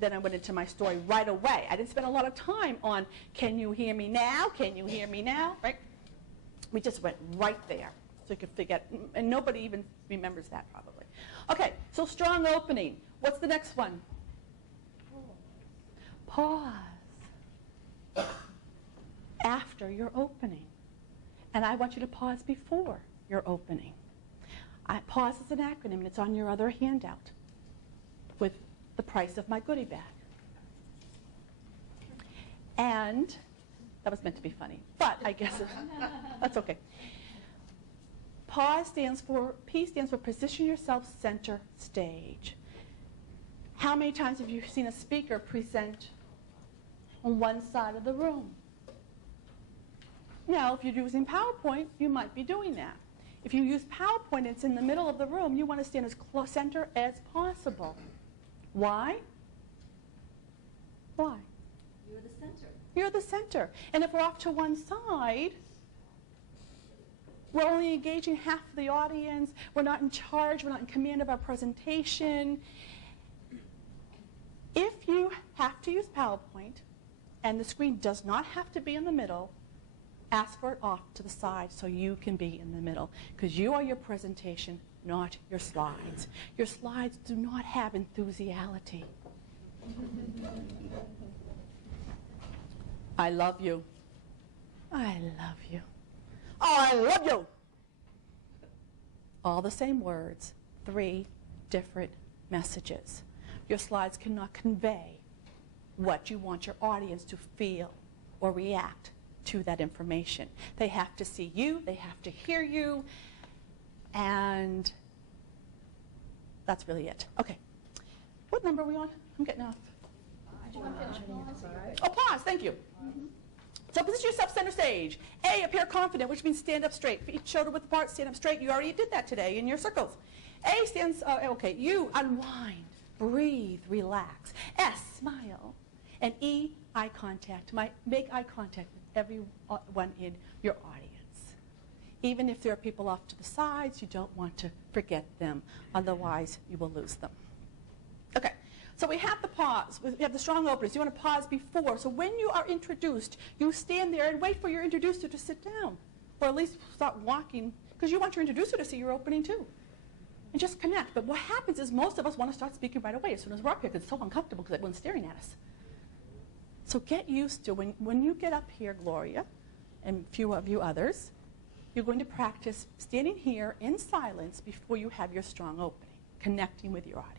then I went into my story right away. I didn't spend a lot of time on, can you hear me now? Can you hear me now? Right? We just went right there. So you could forget, and nobody even remembers that probably. Okay, so strong opening. What's the next one? Pause. After your opening. And I want you to pause before your opening. Pause is an acronym, and it's on your other handout with the price of my goodie bag. And that was meant to be funny, but I guess that's okay. P stands for position yourself center stage. How many times have you seen a speaker present on one side of the room? Now, if you're using PowerPoint, you might be doing that. If you use PowerPoint and it's in the middle of the room, you want to stand as close center as possible. Why? Why? You're the center. You're the center. And if we're off to one side, we're only engaging half of the audience. We're not in charge. We're not in command of our presentation. If you have to use PowerPoint and the screen does not have to be in the middle, ask for it off to the side so you can be in the middle, because you are your presentation, not your slides. Your slides do not have enthusiality. I love you. I love you. Oh, I love you. All the same words, 3 different messages. Your slides cannot convey what you want your audience to feel or react to that information. They have to see you, they have to hear you, and that's really it. Okay. What number are we on? I'm getting off. Oh, pause, thank you. So position yourself center stage. A, appear confident, which means stand up straight. Feet shoulder width apart, stand up straight. You already did that today in your circles. A stands, okay, U, unwind, breathe, relax. S, smile. And E, eye contact. Make eye contact with everyone in your audience. Even if there are people off to the sides, you don't want to forget them. Otherwise, you will lose them. Okay. So we have the pause, we have the strong openers. You want to pause before. So when you are introduced, you stand there and wait for your introducer to sit down. Or at least start walking, because you want your introducer to see your opening too. And just connect. But what happens is most of us want to start speaking right away as soon as we're up here, because it's so uncomfortable because everyone's staring at us. So get used to when you get up here, Gloria, and a few of you others, you're going to practice standing here in silence before you have your strong opening, connecting with your audience.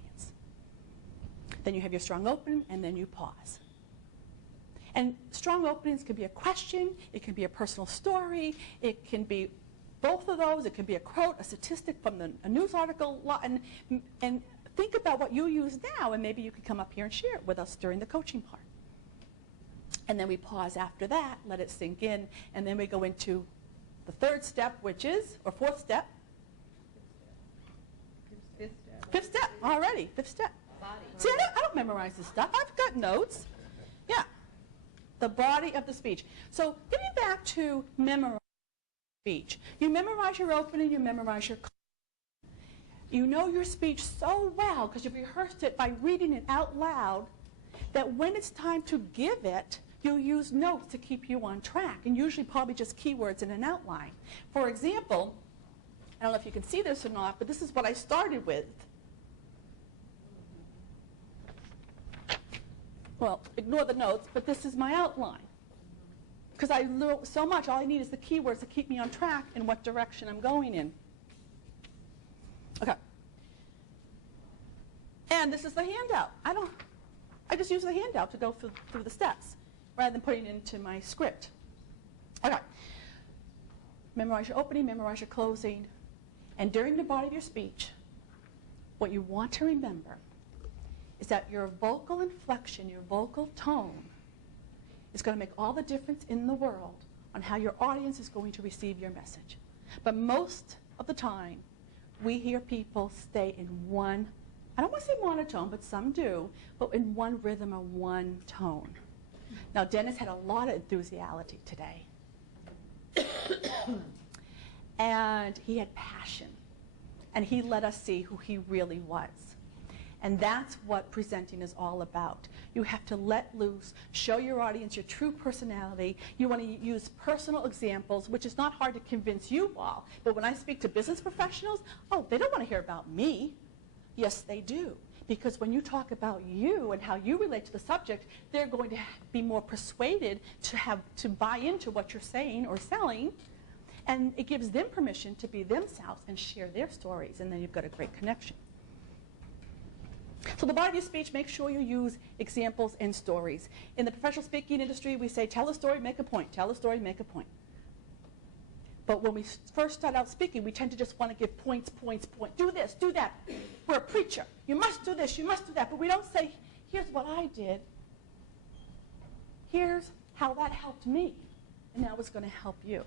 Then you have your strong opening, and then you pause. And strong openings can be a question, it can be a personal story, it can be both of those, it can be a quote, a statistic from a news article, and think about what you use now, and maybe you can come up here and share it with us during the coaching part. And then we pause after that, let it sink in, and then we go into the third step, which is, or fourth step. Fifth step, already, fifth step. See, I don't memorize this stuff. I've got notes. Yeah. The body of the speech. So getting back to memorize speech. You memorize your opening, you memorize your closing. You know your speech so well because you've rehearsed it by reading it out loud that when it's time to give it, you use notes to keep you on track, and usually probably just keywords in an outline. For example, I don't know if you can see this or not, but this is what I started with. Well, ignore the notes, but this is my outline. Because I know so much, all I need is the keywords to keep me on track in what direction I'm going in. Okay. And this is the handout. I just use the handout to go through the steps rather than putting it into my script. Okay. Memorize your opening, memorize your closing. And during the body of your speech, what you want to remember is that your vocal inflection, your vocal tone, is going to make all the difference in the world on how your audience is going to receive your message. But most of the time, we hear people stay in one, I don't want to say monotone, but some do, but in one rhythm or one tone. Now, Dennis had a lot of enthusiasm today. And he had passion. And he let us see who he really was. And that's what presenting is all about. You have to let loose, show your audience your true personality. You want to use personal examples, which is not hard to convince you all. But when I speak to business professionals, oh, they don't want to hear about me. Yes, they do. Because when you talk about you and how you relate to the subject, they're going to be more persuaded to buy into what you're saying or selling. And it gives them permission to be themselves and share their stories. And then you've got a great connection. So the body of your speech, make sure you use examples and stories. In the professional speaking industry, we say, tell a story, make a point. Tell a story, make a point. But when we first start out speaking, we tend to just want to give points, points, points. Do this, do that. We're a preacher. You must do this, you must do that. But we don't say, here's what I did. Here's how that helped me. And now it's going to help you.